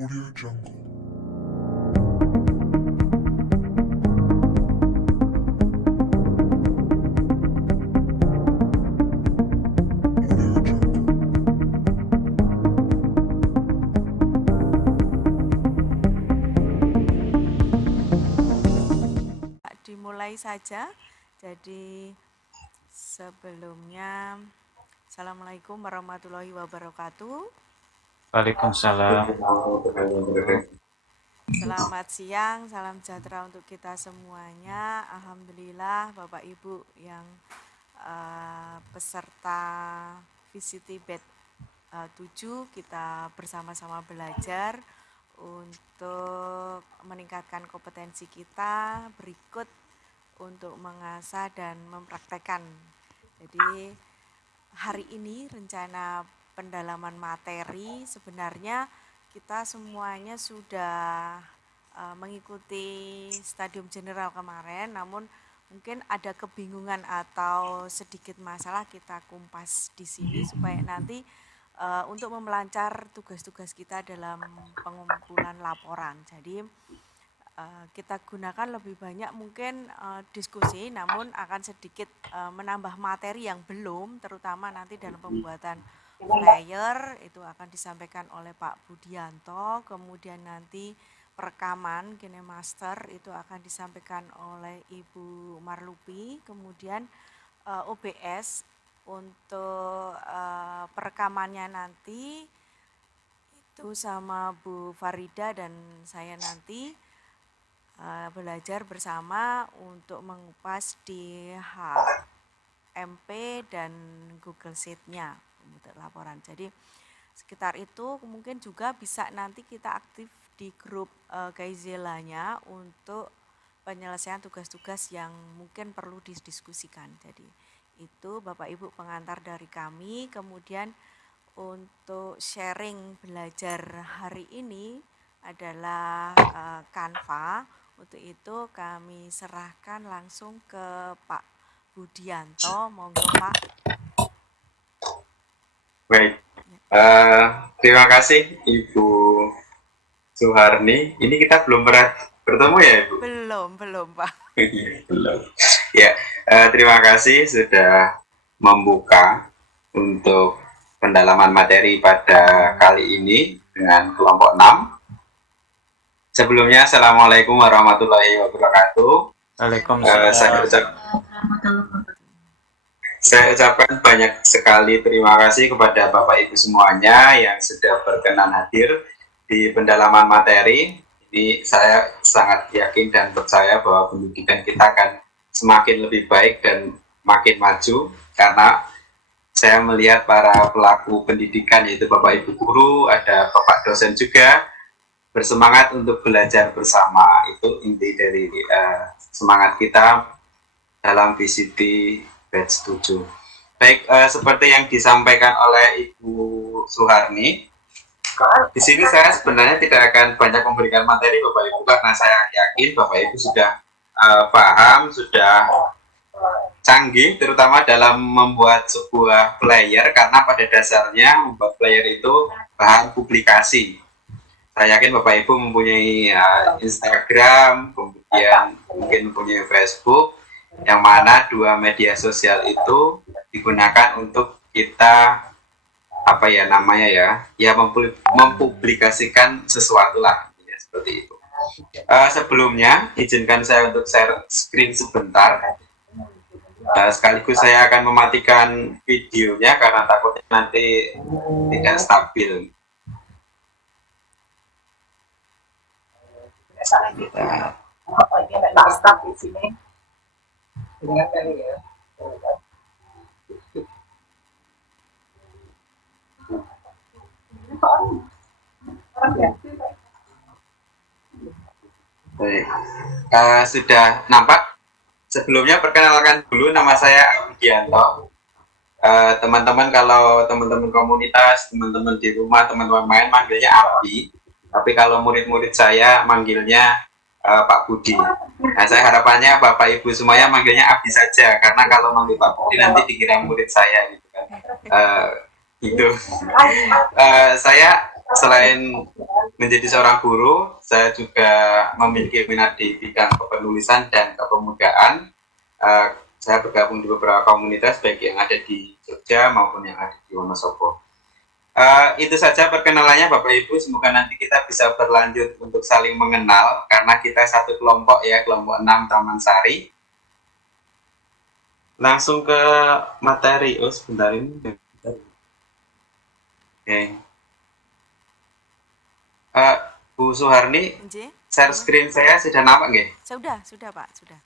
Audio Jungle. Audio Jungle. Dimulai saja. Jadi sebelumnya Assalamualaikum warahmatullahi wabarakatuh. Waalaikumsalam. Selamat siang, salam sejahtera untuk kita semuanya. Alhamdulillah Bapak Ibu yang peserta VCT Batch 7 kita bersama-sama belajar untuk meningkatkan kompetensi kita berikut untuk mengasah dan mempraktekkan. Jadi hari ini rencana pendalaman materi sebenarnya kita semuanya sudah mengikuti stadium general kemarin, namun mungkin ada kebingungan atau sedikit masalah kita kumpas di sini supaya nanti untuk memelancar tugas-tugas kita dalam pengumpulan laporan. Jadi kita gunakan lebih banyak mungkin diskusi, namun akan sedikit menambah materi yang belum, terutama nanti dalam pembuatan flyer itu akan disampaikan oleh Pak Budianto, kemudian nanti perekaman KineMaster itu akan disampaikan oleh Ibu Marlupi, kemudian OBS untuk perekamannya nanti itu sama Bu Farida dan saya nanti belajar bersama untuk mengupas di HP dan Google Sheet-nya untuk laporan. Jadi sekitar itu mungkin juga bisa nanti kita aktif di grup Kaizela-nya untuk penyelesaian tugas-tugas yang mungkin perlu didiskusikan. Jadi itu Bapak Ibu pengantar dari kami. Kemudian untuk sharing belajar hari ini adalah Canva. Untuk itu kami serahkan langsung ke Pak Budianto. Monggo Pak. Baik, terima kasih Ibu Suharni. Ini kita belum pernah bertemu ya Ibu? Belum Pak. Belum. Ya, terima kasih sudah membuka untuk pendalaman materi pada kali ini dengan kelompok 6. Sebelumnya, Assalamualaikum warahmatullahi wabarakatuh. Waalaikumsalam. Saya ucapkan banyak sekali terima kasih kepada Bapak Ibu semuanya yang sudah berkenan hadir di pendalaman materi. Ini saya sangat yakin dan percaya bahwa pendidikan kita akan semakin lebih baik dan makin maju karena saya melihat para pelaku pendidikan yaitu Bapak Ibu guru, ada Bapak dosen juga bersemangat untuk belajar bersama. Itu inti dari semangat kita dalam VCT Batch 7. Baik, seperti yang disampaikan oleh Ibu Suharni, di sini saya sebenarnya tidak akan banyak memberikan materi Bapak Ibu karena saya yakin Bapak Ibu sudah paham, sudah canggih, terutama dalam membuat sebuah flyer karena pada dasarnya membuat flyer itu bahan publikasi. Saya yakin Bapak Ibu mempunyai Instagram, kemudian mungkin mempunyai Facebook, yang mana dua media sosial itu digunakan untuk kita mempublikasikan sesuatu lah, ya, seperti itu. Sebelumnya izinkan saya untuk share screen sebentar. Sekaligus saya akan mematikan videonya karena takutnya nanti tidak stabil. Tak start di sini. Dengan kali ya. Baik. Sudah nampak? Sebelumnya perkenalkan dulu, nama saya Budianto. Teman-teman, kalau teman-teman komunitas, teman-teman di rumah, teman-teman main manggilnya Abi. Tapi kalau murid-murid saya manggilnya Pak Budi. Nah, saya harapannya Bapak Ibu semuanya manggilnya Abi saja, karena kalau manggil Pak Budi nanti dikira murid saya gitu kan. Gitu. Saya selain menjadi seorang guru, saya juga memiliki minat di bidang kepenulisan dan kepemudaan. Saya bergabung di beberapa komunitas baik yang ada di Jogja maupun yang ada di Wonosobo. Itu saja perkenalannya Bapak Ibu, semoga nanti kita bisa berlanjut untuk saling mengenal karena kita satu kelompok ya, kelompok 6 Taman Sari. Langsung ke materi. Oh sebentar ini. Oke. Bu Suharni, Nggih. share screen saya sudah nampak nggih? Sudah Pak, sudah.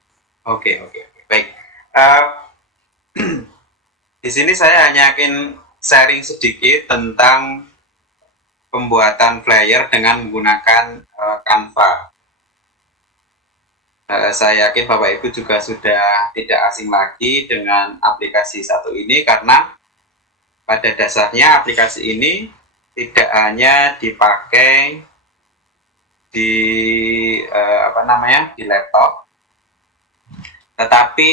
Oke. Baik. Di sini saya hanya akan sharing sedikit tentang pembuatan flyer dengan menggunakan Canva. Saya yakin Bapak Ibu juga sudah tidak asing lagi dengan aplikasi satu ini karena pada dasarnya aplikasi ini tidak hanya dipakai di di laptop, tetapi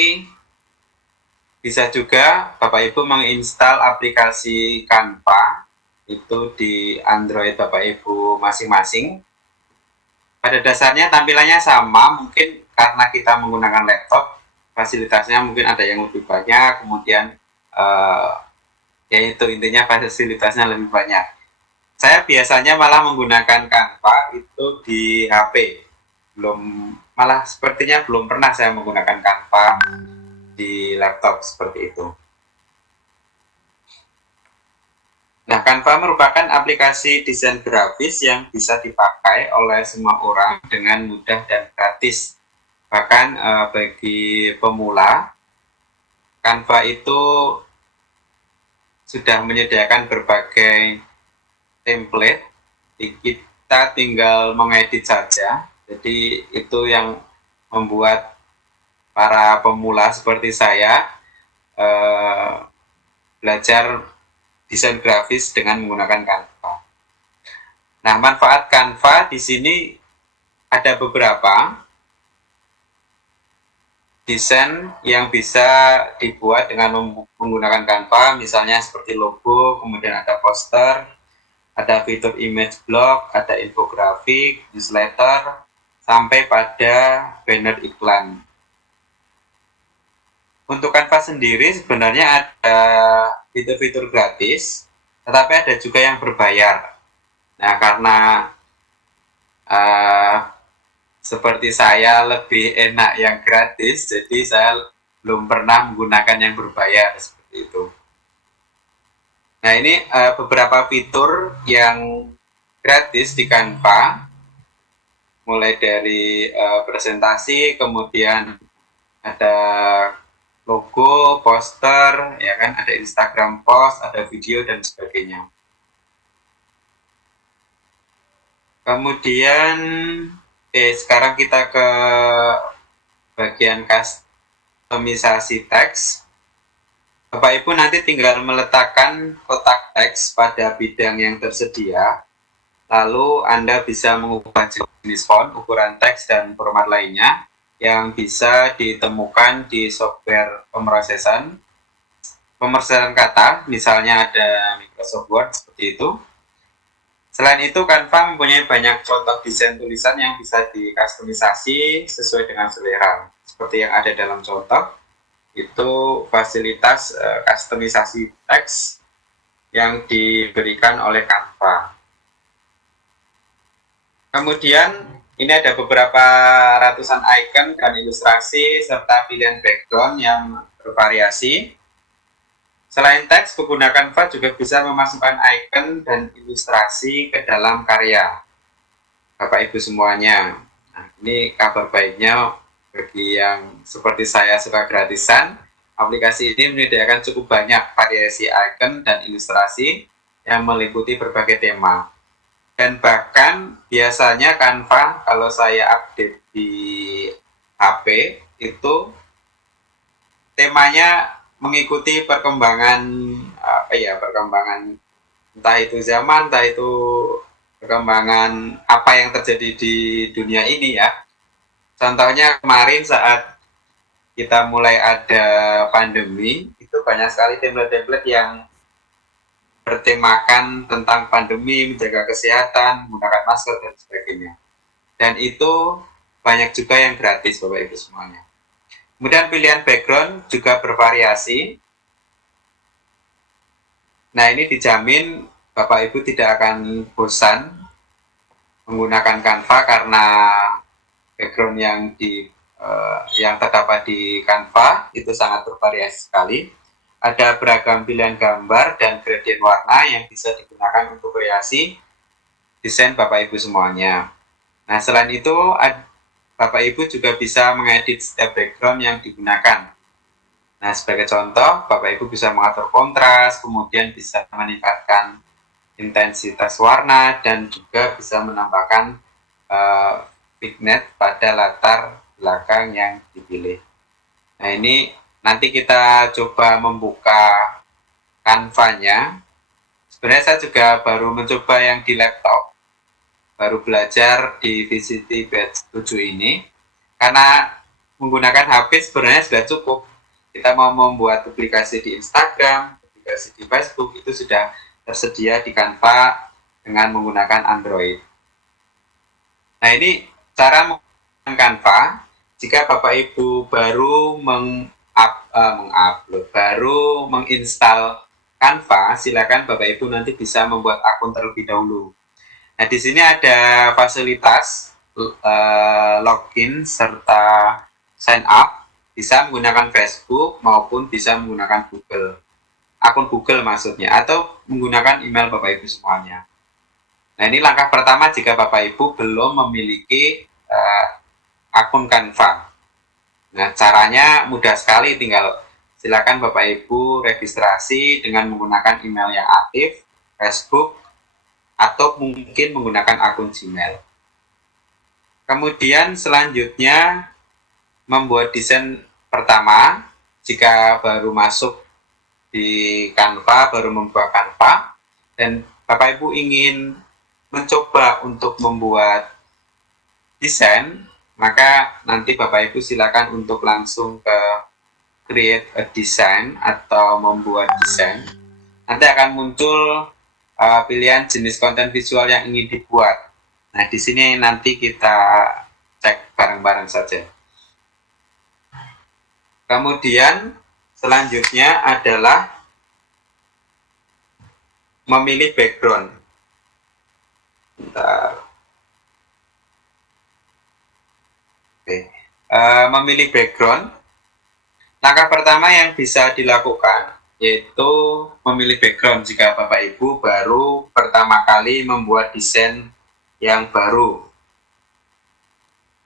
bisa juga Bapak Ibu menginstal aplikasi Canva itu di Android Bapak Ibu masing-masing. Pada dasarnya tampilannya sama, mungkin karena kita menggunakan laptop, fasilitasnya mungkin ada yang lebih banyak, kemudian yaitu intinya fasilitasnya lebih banyak. Saya biasanya malah menggunakan Canva itu di HP, malah sepertinya belum pernah saya menggunakan Canva di laptop seperti itu. Nah, Canva merupakan aplikasi desain grafis yang bisa dipakai oleh semua orang dengan mudah dan gratis. Bahkan bagi pemula, Canva itu sudah menyediakan berbagai template, kita tinggal mengedit saja. Jadi itu yang membuat para pemula seperti saya belajar desain grafis dengan menggunakan Canva. Nah, manfaat Canva di sini ada beberapa desain yang bisa dibuat dengan menggunakan Canva, misalnya seperti logo, kemudian ada poster, ada fitur image block, ada infografik, newsletter, sampai pada banner iklan. Untuk Canva sendiri sebenarnya ada fitur-fitur gratis, tetapi ada juga yang berbayar. Nah, karena seperti saya lebih enak yang gratis, jadi saya belum pernah menggunakan yang berbayar seperti itu. Nah, ini beberapa fitur yang gratis di Canva, mulai dari presentasi, kemudian ada logo, poster, ya kan, ada Instagram post, ada video dan sebagainya. Kemudian, sekarang kita ke bagian kustomisasi teks. Bapak Ibu nanti tinggal meletakkan kotak teks pada bidang yang tersedia, lalu Anda bisa mengubah jenis font, ukuran teks, dan format lainnya yang bisa ditemukan di software pemrosesan kata, misalnya ada Microsoft Word seperti itu. Selain itu, Canva mempunyai banyak contoh desain tulisan yang bisa dikustomisasi sesuai dengan selera. Seperti yang ada dalam contoh, itu fasilitas kustomisasi teks yang diberikan oleh Canva. Kemudian, ini ada beberapa ratusan icon dan ilustrasi serta pilihan background yang bervariasi. Selain teks, pengguna Canva juga bisa memasukkan icon dan ilustrasi ke dalam karya. Bapak Ibu semuanya. Nah, ini kabar baiknya bagi yang seperti saya suka gratisan. Aplikasi ini menyediakan cukup banyak variasi icon dan ilustrasi yang meliputi berbagai tema. Dan bahkan biasanya Canva kalau saya update di HP itu temanya mengikuti perkembangan perkembangan entah itu zaman, entah itu perkembangan apa yang terjadi di dunia ini ya. Contohnya kemarin saat kita mulai ada pandemi, itu banyak sekali template-template yang bertemakan tentang pandemi, menjaga kesehatan, menggunakan masker dan sebagainya. Dan itu banyak juga yang gratis Bapak Ibu semuanya. Kemudian pilihan background juga bervariasi. Nah, ini dijamin Bapak Ibu tidak akan bosan menggunakan Canva karena background yang terdapat di Canva itu sangat bervariasi sekali. Ada beragam pilihan gambar dan gradient warna yang bisa digunakan untuk kreasi desain Bapak Ibu semuanya. Nah, selain itu Bapak Ibu juga bisa mengedit setiap background yang digunakan. Nah, sebagai contoh, Bapak Ibu bisa mengatur kontras, kemudian bisa meningkatkan intensitas warna, dan juga bisa menambahkan vignette pada latar belakang yang dipilih. Nah, ini nanti kita coba membuka Canva-nya. Sebenarnya saya juga baru mencoba yang di laptop, baru belajar di VCT Batch 7 ini, karena menggunakan HP sebenarnya sudah cukup. Kita mau membuat publikasi di Instagram, publikasi di Facebook, itu sudah tersedia di Canva dengan menggunakan Android. Nah, ini cara menggunakan Canva. Jika Bapak Ibu baru baru menginstal Canva, silakan Bapak Ibu nanti bisa membuat akun terlebih dahulu. Nah, di sini ada fasilitas login serta sign up, bisa menggunakan Facebook maupun bisa menggunakan Google, akun Google maksudnya, atau menggunakan email Bapak Ibu semuanya. Nah, ini langkah pertama jika Bapak Ibu belum memiliki akun Canva. Nah, caranya mudah sekali, tinggal silakan Bapak Ibu registrasi dengan menggunakan email yang aktif, Facebook, atau mungkin menggunakan akun Gmail. Kemudian selanjutnya membuat desain pertama. Jika baru masuk di Canva, baru membuat Canva, dan Bapak Ibu ingin mencoba untuk membuat desain, maka nanti Bapak Ibu silakan untuk langsung ke create a design atau membuat desain. Nanti akan muncul pilihan jenis konten visual yang ingin dibuat. Nah, di sini nanti kita cek bareng-bareng saja. Kemudian selanjutnya adalah memilih background. Bentar. Oke. Memilih background. Langkah pertama yang bisa dilakukan yaitu memilih background jika Bapak Ibu baru pertama kali membuat desain yang baru.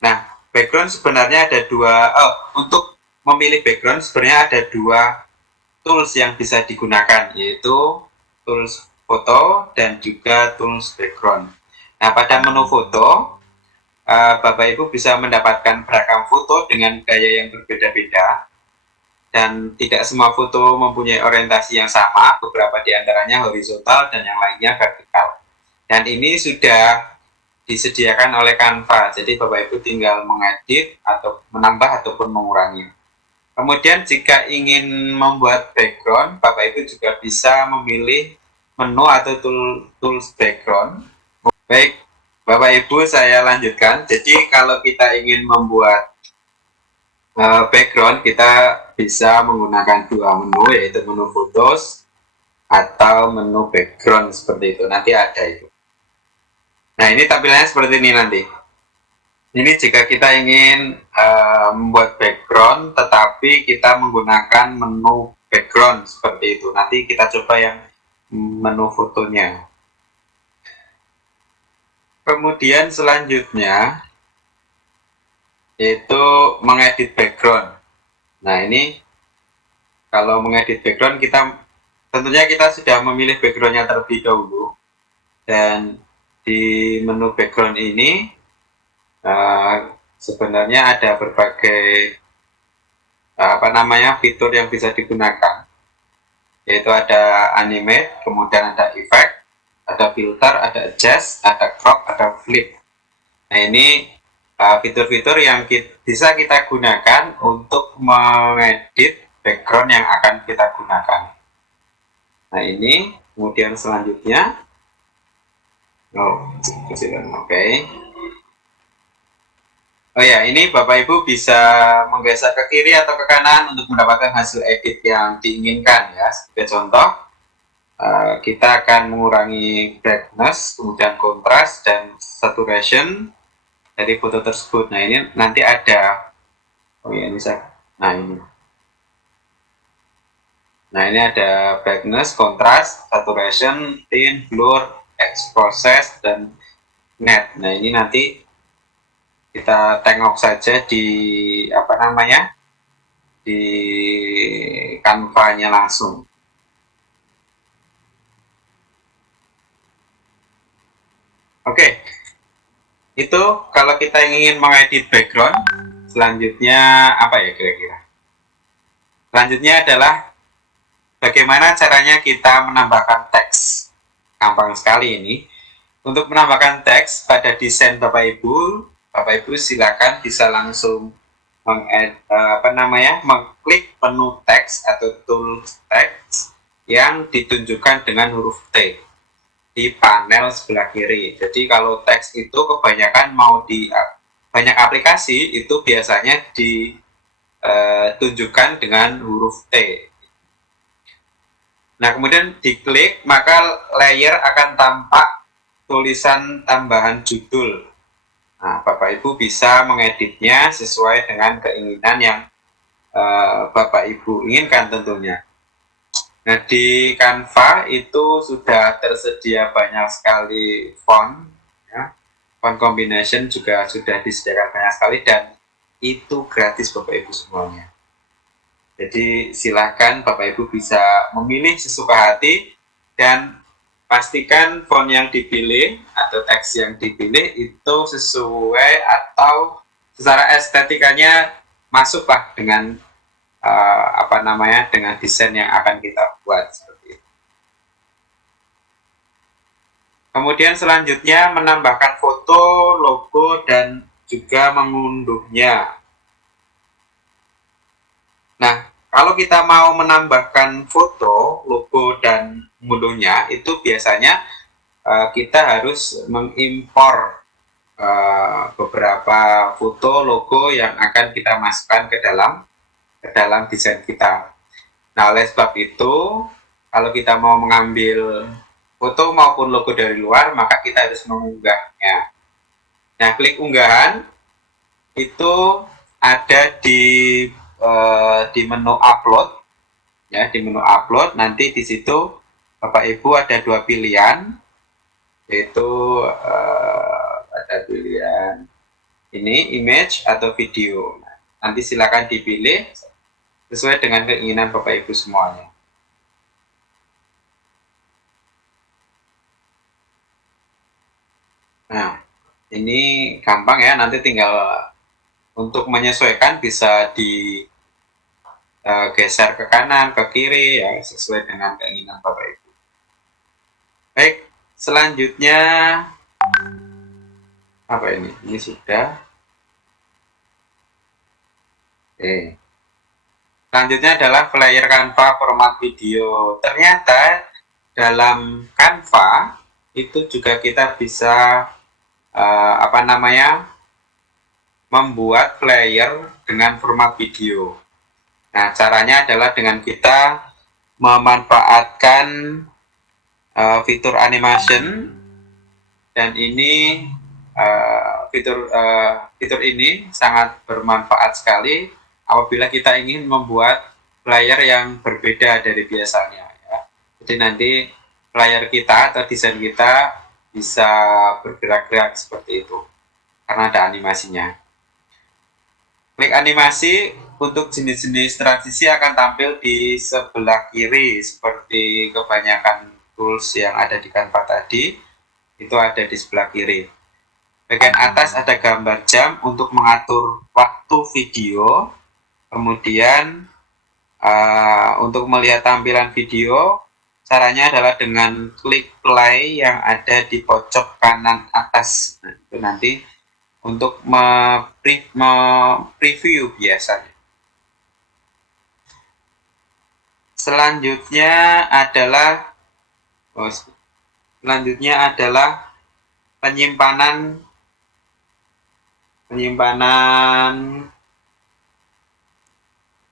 Nah, background sebenarnya ada untuk memilih background sebenarnya ada dua tools yang bisa digunakan, yaitu tools foto dan juga tools background. Nah, pada menu foto, Bapak Ibu bisa mendapatkan beragam foto dengan gaya yang berbeda-beda, dan tidak semua foto mempunyai orientasi yang sama, beberapa di antaranya horizontal dan yang lainnya vertikal. Dan ini sudah disediakan oleh Canva, jadi Bapak Ibu tinggal mengedit atau menambah ataupun mengurangi. Kemudian jika ingin membuat background, Bapak Ibu juga bisa memilih menu atau tools background. Baik, Bapak Ibu saya lanjutkan. Jadi kalau kita ingin membuat background, kita bisa menggunakan dua menu, yaitu menu photos atau menu background seperti itu. Nanti ada itu. Nah, ini tampilannya seperti ini nanti. Ini jika kita ingin membuat background, tetapi kita menggunakan menu background seperti itu. Nanti kita coba yang menu fotonya. Kemudian selanjutnya yaitu mengedit background. Nah, ini kalau mengedit background tentunya kita sudah memilih backgroundnya terlebih dahulu, dan di menu background ini sebenarnya ada berbagai fitur yang bisa digunakan, yaitu ada animate, kemudian ada effect, ada filter, ada adjust, ada crop, ada flip. Nah, ini fitur-fitur yang bisa kita gunakan untuk mengedit background yang akan kita gunakan. Nah, ini Kemudian selanjutnya, oke. Oh ya, ini Bapak Ibu bisa menggeser ke kiri atau ke kanan untuk mendapatkan hasil edit yang diinginkan ya. Sebagai contoh, kita akan mengurangi brightness, kemudian kontras dan saturation dari foto tersebut. Nah ini nanti ada, oh ya ini saya, nah ini ada brightness, kontras, saturation, tint, blur, X-process dan net. Nah ini nanti kita tengok saja di apa namanya di Canva-nya langsung. Oke, itu kalau kita ingin mengedit background, selanjutnya apa ya kira-kira? Selanjutnya adalah bagaimana caranya kita menambahkan teks. Gampang sekali ini. Untuk menambahkan teks pada desain Bapak Ibu silakan bisa langsung mengklik menu teks atau tool teks yang ditunjukkan dengan huruf T di panel sebelah kiri. Jadi kalau teks itu kebanyakan banyak aplikasi itu biasanya ditunjukkan dengan huruf T. Nah, kemudian diklik, maka layer akan tampak tulisan tambahan judul. Nah, Bapak Ibu bisa mengeditnya sesuai dengan keinginan yang Bapak Ibu inginkan tentunya. Nah, di Canva itu sudah tersedia banyak sekali font, ya. Font combination juga sudah disediakan banyak sekali dan itu gratis Bapak Ibu semuanya. Jadi silakan Bapak Ibu bisa memilih sesuka hati dan pastikan font yang dipilih atau teks yang dipilih itu sesuai atau secara estetikanya masuklah dengan dengan desain yang akan kita buat seperti itu. Kemudian selanjutnya menambahkan foto, logo dan juga mengunduhnya. Nah, kalau kita mau menambahkan foto, logo dan mengunduhnya itu biasanya kita harus mengimpor beberapa foto, logo yang akan kita masukkan ke dalam desain kita. Nah, oleh sebab itu, kalau kita mau mengambil foto maupun logo dari luar, maka kita harus mengunggahnya. Nah, klik unggahan itu ada di menu upload, ya, di menu upload. Nanti di situ Bapak Ibu ada dua pilihan, yaitu ada pilihan ini image atau video. Nanti silakan dipilih sesuai dengan keinginan Bapak Ibu semuanya. Nah, ini gampang ya, nanti tinggal untuk menyesuaikan bisa digeser ke kanan, ke kiri ya, sesuai dengan keinginan Bapak Ibu. Baik, selanjutnya apa ini? Ini sudah. Oke. Selanjutnya adalah player Canva format video. Ternyata dalam Canva itu juga kita bisa membuat player dengan format video. Nah, caranya adalah dengan kita memanfaatkan fitur animation, dan ini fitur ini sangat bermanfaat sekali apabila kita ingin membuat player yang berbeda dari biasanya ya. Jadi nanti player kita atau desain kita bisa bergerak-gerak seperti itu karena ada animasinya. Klik animasi untuk jenis-jenis transisi akan tampil di sebelah kiri seperti kebanyakan tools yang ada di Canva tadi, itu ada di sebelah kiri. Bagian atas ada gambar jam untuk mengatur waktu video. Kemudian untuk melihat tampilan video, caranya adalah dengan klik play yang ada di pojok kanan atas. Nah, itu nanti untuk preview biasanya. Selanjutnya adalah Oh, selanjutnya adalah penyimpanan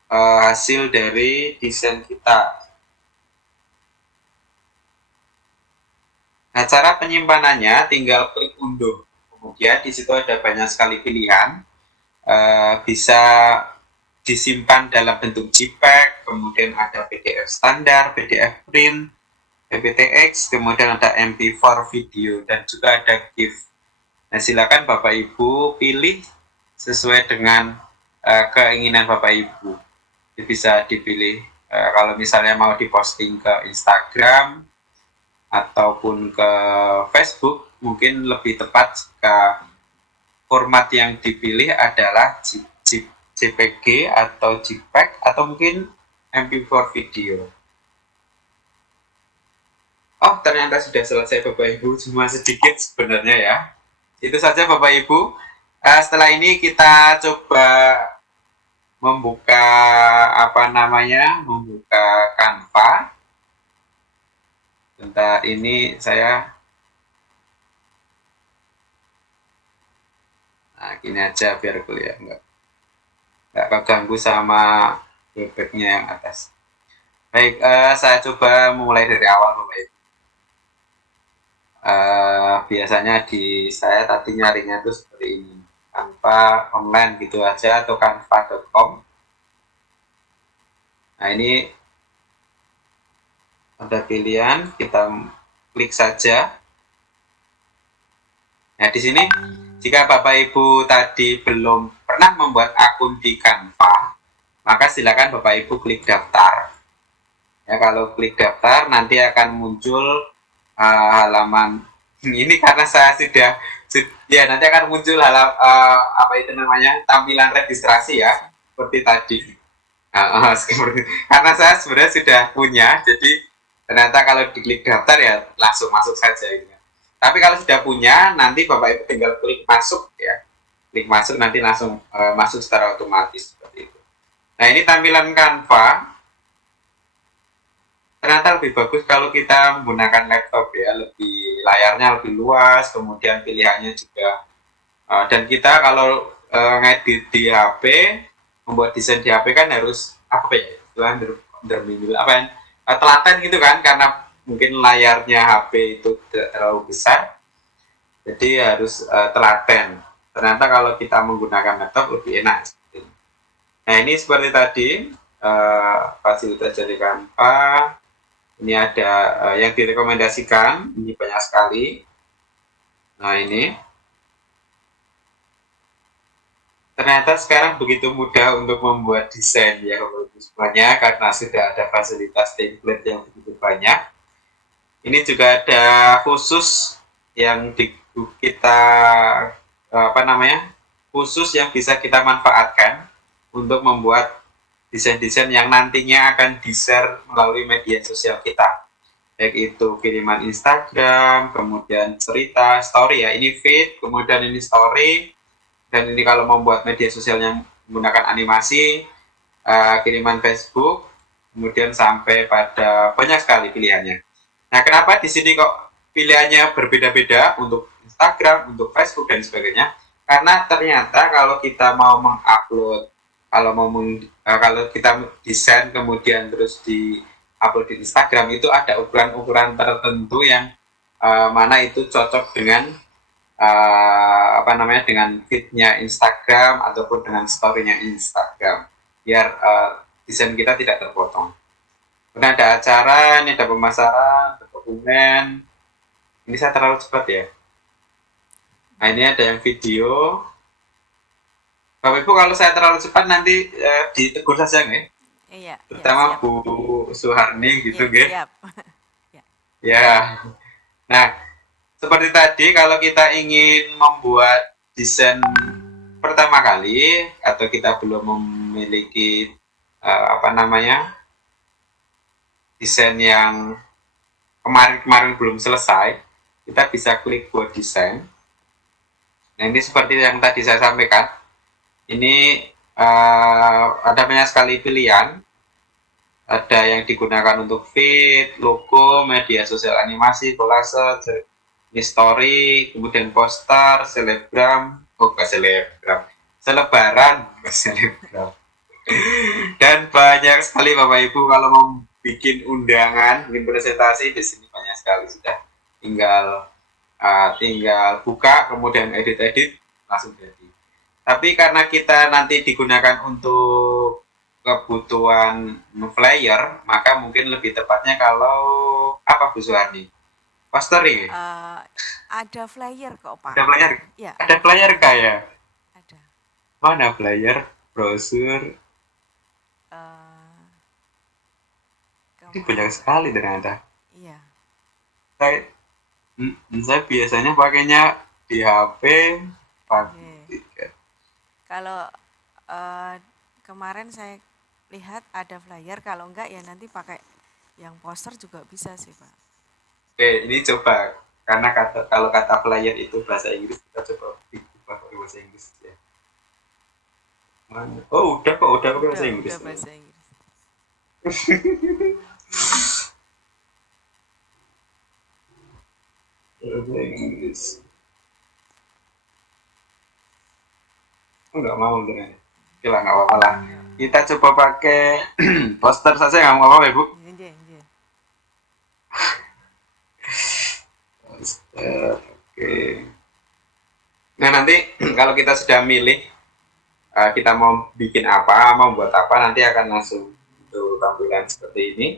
hasil dari desain kita. Nah, cara penyimpanannya tinggal klik unduh. Kemudian di situ ada banyak sekali pilihan. Bisa disimpan dalam bentuk JPEG, kemudian ada PDF standar, PDF print, PPTX, kemudian ada MP4 video, dan juga ada GIF. Nah, silakan Bapak Ibu pilih sesuai dengan keinginan Bapak Ibu. Jadi bisa dipilih kalau misalnya mau diposting ke Instagram ataupun ke Facebook, mungkin lebih tepat jika format yang dipilih adalah JPG atau JPEG atau mungkin MP4 video. Oh, ternyata sudah selesai Bapak Ibu, cuma sedikit sebenarnya ya. Itu saja Bapak Ibu. Setelah ini kita coba membuka membuka Canva. Bentar, ini saya gini aja biar kuliah nggak keganggu sama webnya yang atas. Baik, saya coba mulai dari awal Bapak Ibu. Biasanya saya tadi nyarinya tuh seperti ini, Canva online gitu aja atau canva.com. Nah, ini ada pilihan, kita klik saja. Nah, di sini jika Bapak Ibu tadi belum pernah membuat akun di Canva, maka silakan Bapak Ibu klik daftar. Ya, kalau klik daftar nanti akan muncul halaman ini, karena saya sudah nanti akan muncul tampilan registrasi ya, seperti tadi. Karena saya sebenarnya sudah punya, jadi ternyata kalau diklik daftar ya langsung masuk saja ini. Tapi kalau sudah punya, nanti Bapak Ibu tinggal klik masuk ya. Klik masuk nanti langsung masuk secara otomatis seperti itu. Nah, ini tampilan Canva. Ternyata lebih bagus kalau kita menggunakan laptop ya, layarnya lebih luas, kemudian pilihannya juga. Dan kita kalau ngedit di HP, membuat desain di HP kan harus telaten gitu kan, karena mungkin layarnya HP itu tidak terlalu besar, jadi harus telaten. Ternyata kalau kita menggunakan laptop lebih enak. Nah, ini seperti tadi fasilitas dari Canva. Ini ada yang direkomendasikan, ini banyak sekali. Nah, ini ternyata sekarang begitu mudah untuk membuat desain ya semuanya, karena sudah ada fasilitas template yang begitu banyak. Ini juga ada khusus yang khusus yang bisa kita manfaatkan untuk membuat desain-desain yang nantinya akan di-share melalui media sosial kita, baik itu kiriman Instagram, kemudian cerita, story ya, ini feed, kemudian ini story, dan ini kalau membuat media sosial yang menggunakan animasi, kiriman Facebook, kemudian sampai pada banyak sekali pilihannya. Nah, kenapa di sini kok pilihannya berbeda-beda untuk Instagram, untuk Facebook dan sebagainya? Karena ternyata kalau kita mau mengupload, kalau kita desain kemudian terus di-upload di Instagram, itu ada ukuran-ukuran tertentu yang mana itu cocok dengan dengan feed-nya Instagram ataupun dengan story-nya Instagram, biar desain kita tidak terpotong. Kemudian ada acara, ini ada pemasaran, ada dokumen. Ini saya terlalu cepat ya. Nah, ini ada yang video. Bapak Ibu, kalau saya terlalu cepat nanti ditegur saja nggak? Iya. Terutama Ya, Bu Suharni gitu nggak? Siap. Ya. Nah, seperti tadi kalau kita ingin membuat desain pertama kali atau kita belum memiliki desain yang kemarin belum selesai, kita bisa klik buat desain. Nah, ini seperti yang tadi saya sampaikan. Ini ada banyak sekali pilihan. Ada yang digunakan untuk feed, logo, media sosial animasi, kolase, story, kemudian poster, selebgram, bukan selebgram, selebaran, bukan selebgram. Dan banyak sekali Bapak Ibu kalau mau bikin undangan, bikin presentasi di sini banyak sekali sudah. Tinggal buka, kemudian edit-edit, langsung jadi. Tapi karena kita nanti digunakan untuk kebutuhan flyer, maka mungkin lebih tepatnya kalau apa Bu Suharni? Poster ini? Ada flyer kok Pak. Ada flyer? Ya, Ada flyer kaya? ada. Mana flyer? Brosur? Ini banyak sekali ternyata. Iya. Saya biasanya pakainya di HP. Kalau kemarin saya lihat ada flyer, kalau enggak ya nanti pakai yang poster juga bisa sih Pak. Oke, ini coba karena kalau kata flyer itu bahasa Inggris, kita coba pakai bahasa Inggris ya. Mana? Oh udah pakai bahasa Inggris. Udah bahasa Inggris. Bahasa Inggris. Enggak mau ternyata. Oke lah, nggak apa-apa lah. Kita coba pakai poster saja, nggak apa-apa ya Bu? Iya. Oke. Nah nanti kalau kita sudah milih kita mau bikin apa, mau buat apa, nanti akan langsung untuk tampilan seperti ini.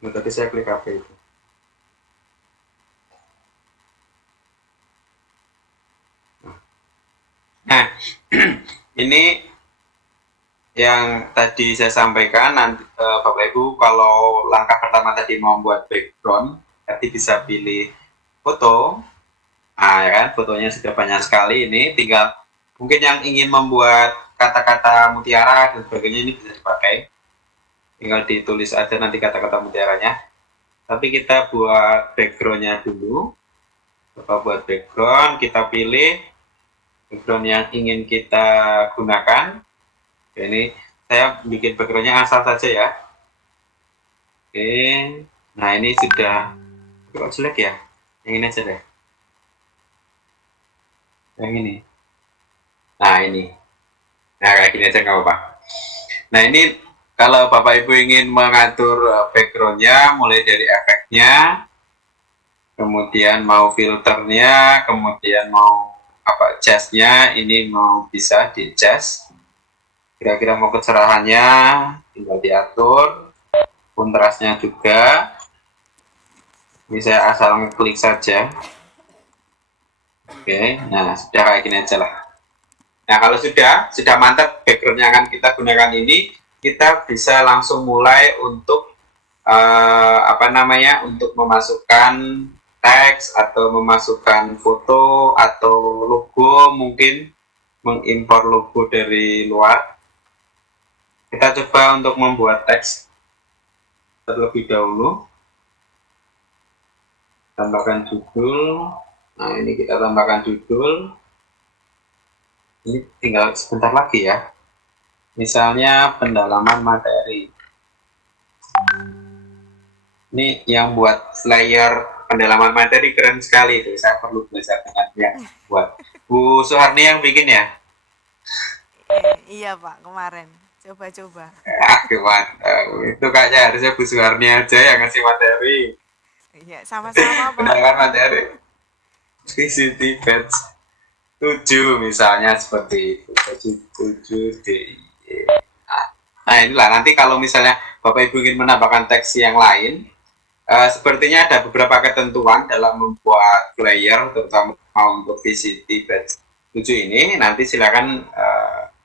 Nah, tadi saya klik apa itu? Nah, ini yang tadi saya sampaikan. Nanti Bapak Ibu kalau langkah pertama tadi mau buat background, nanti bisa pilih foto. Nah, ya kan, fotonya sudah banyak sekali. Ini tinggal mungkin yang ingin membuat kata-kata mutiara dan sebagainya ini bisa dipakai. Tinggal ditulis aja nanti kata-kata mutiaranya. Tapi kita buat backgroundnya dulu. Coba buat background, kita pilih background yang ingin kita gunakan. Oke, ini saya bikin backgroundnya asal saja ya. Oke, nah ini sudah kok jelek ya. Yang ini aja deh. Yang ini. Nah ini. Nah kayak gini aja nggak apa-apa. Nah ini kalau Bapak Ibu ingin mengatur backgroundnya, mulai dari efeknya, kemudian mau filternya, kemudian mau apa jasnya, ini mau bisa di jas. Kira-kira mau kecerahannya, tinggal diatur. Kontrasnya juga. Ini saya asal ngeklik saja. Oke, nah sudah kayak gini aja lah. Nah kalau sudah mantap backgroundnya akan kita gunakan ini, kita bisa langsung mulai untuk untuk memasukkan teks atau memasukkan foto atau logo, mungkin mengimpor logo dari luar. Kita coba untuk membuat teks terlebih dahulu. Tambahkan judul. Nah ini kita tambahkan judul. Ini tinggal sebentar lagi ya. Misalnya pendalaman materi. Ini yang buat flyer pendalaman materi keren sekali itu. Saya perlu belajar dengan yang buat. Bu Suharni yang bikin ya? Iya Pak, kemarin coba-coba. Gimana? Itu kayaknya harusnya Bu Suharni aja yang ngasih materi. Iya, sama-sama Pak. Pendalaman materi. VCT batch 7 misalnya seperti itu. 7 D. Nah inilah nanti kalau misalnya Bapak Ibu ingin menambahkan teks yang lain, sepertinya ada beberapa ketentuan dalam membuat flyer, terutama untuk VCT batch 7 ini. Nanti silakan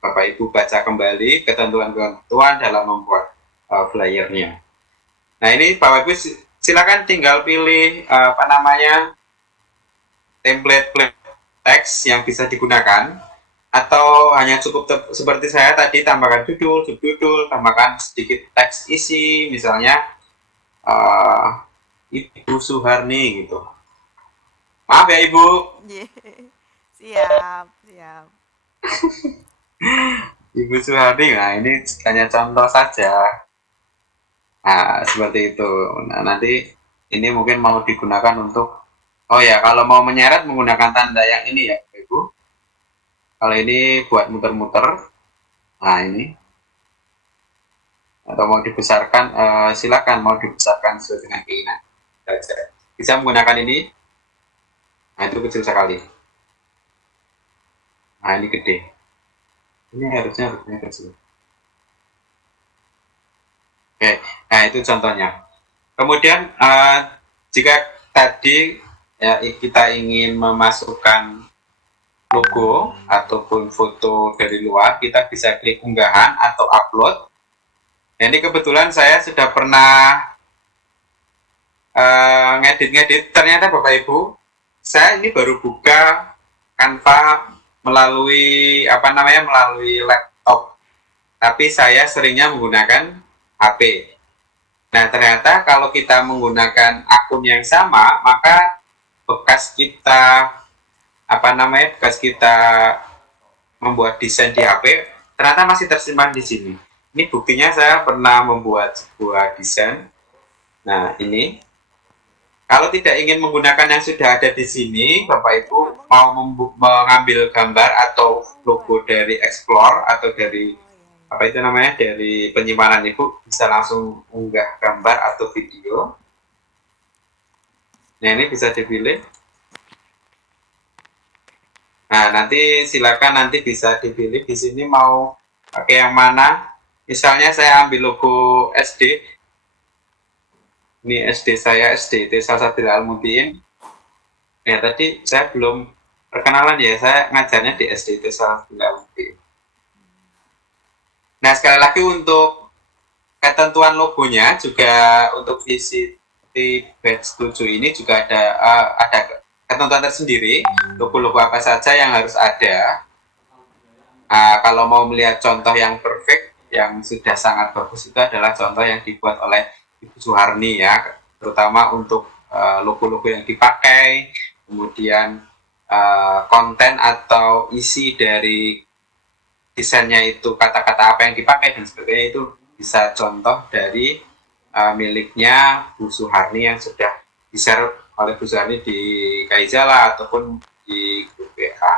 Bapak Ibu baca kembali ketentuan-ketentuan dalam membuat flyernya. Nah ini Bapak Ibu silakan tinggal pilih template teks yang bisa digunakan, atau hanya cukup seperti saya tadi, tambahkan judul, subjudul, tambahkan sedikit teks isi, misalnya Ibu Suharni gitu. Maaf ya Ibu. Siap. Ibu Suhardi. Nah, ini hanya contoh saja. Nah, seperti itu. Nah, nanti ini mungkin mau digunakan untuk, oh ya, kalau mau menyeret menggunakan tanda yang ini ya, Ibu. Kalau ini buat muter-muter. Nah, ini. Atau mau dibesarkan, silakan mau dibesarkan sesuai dengan keinginan. Bisa menggunakan ini. Nah, itu kecil sekali. Nah, ini gede. Ini harusnya kecil. Oke, nah itu contohnya. Kemudian jika tadi ya, kita ingin memasukkan logo ataupun foto dari luar, kita bisa klik unggahan atau upload. Nah, ini kebetulan saya sudah pernah ngedit. Ternyata Bapak Ibu, saya ini baru buka Canva melalui melalui laptop. Tapi saya seringnya menggunakan HP. Nah, ternyata kalau kita menggunakan akun yang sama, maka bekas kita bekas kita membuat desain di HP ternyata masih tersimpan di sini. Ini buktinya saya pernah membuat sebuah desain. Nah, ini kalau tidak ingin menggunakan yang sudah ada di sini, Bapak Ibu mau mengambil gambar atau logo dari Explore atau dari dari penyimpanan Ibu, bisa langsung unggah gambar atau video. Nah, ini bisa dipilih. Nah, nanti silakan nanti bisa dipilih di sini mau pakai yang mana. Misalnya saya ambil logo SD. Ini SD saya, SD Desa Sadil Almutiin. Ya, tadi saya belum perkenalan ya, saya ngajarnya di SD Desa Sadil Almutiin. Nah, sekali lagi untuk ketentuan logonya juga untuk VCT batch 7 ini juga ada ketentuan tersendiri, logo-logo apa saja yang harus ada. Kalau mau melihat contoh yang perfect, yang sudah sangat bagus, itu adalah contoh yang dibuat oleh Ibu Suharni ya, terutama untuk logo-logo yang dipakai, kemudian konten atau isi dari desainnya itu, kata-kata apa yang dipakai dan sebagainya, itu bisa contoh dari miliknya Bu Suharni yang sudah di-share oleh Bu Suharni di Kaizala ataupun di grup WA.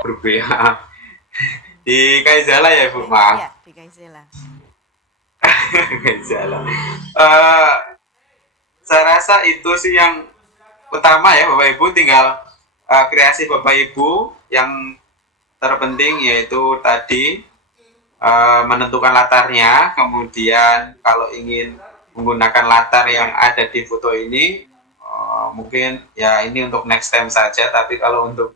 Grup WA di Kaizala ya Bu, maaf. Iya, di Kaizala. Saya rasa itu sih yang utama ya Bapak Ibu, tinggal kreasi Bapak Ibu. Yang terpenting yaitu tadi menentukan latarnya, kemudian kalau ingin menggunakan latar yang ada di foto ini, mungkin ya ini untuk next time saja, tapi kalau untuk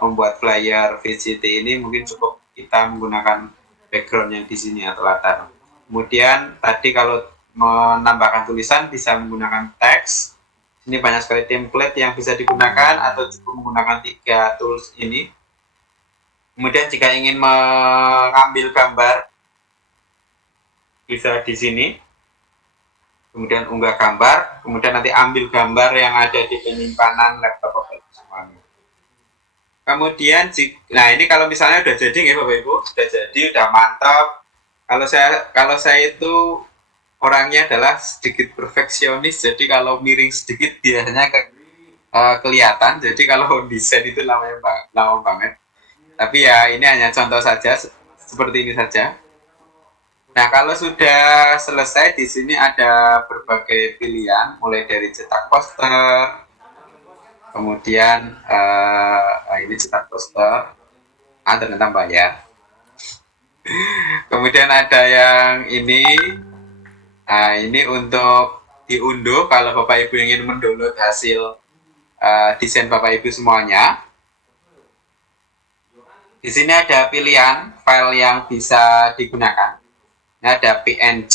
membuat flyer VCT ini mungkin cukup kita menggunakan background yang di sini atau latar. Kemudian tadi kalau menambahkan tulisan bisa menggunakan teks. Ini banyak sekali template yang bisa digunakan atau cukup menggunakan 3 tools ini. Kemudian jika ingin mengambil gambar bisa di sini. Kemudian unggah gambar, kemudian nanti ambil gambar yang ada di penyimpanan laptop Bapak Ibu semuanya. Kemudian nah ini kalau misalnya udah jadi ya Bapak Ibu, sudah jadi, udah mantap. Kalau saya itu orangnya adalah sedikit perfeksionis, jadi kalau miring sedikit biasanya kelihatan. Jadi kalau desain itu lama banget. Tapi ya ini hanya contoh saja, seperti ini saja. Nah, kalau sudah selesai, di sini ada berbagai pilihan, mulai dari cetak poster, kemudian ini cetak poster, ternyata bayar. Kemudian ada yang ini untuk diunduh kalau Bapak Ibu ingin mendownload hasil desain Bapak Ibu semuanya. Di sini ada pilihan file yang bisa digunakan. Ini ada PNG,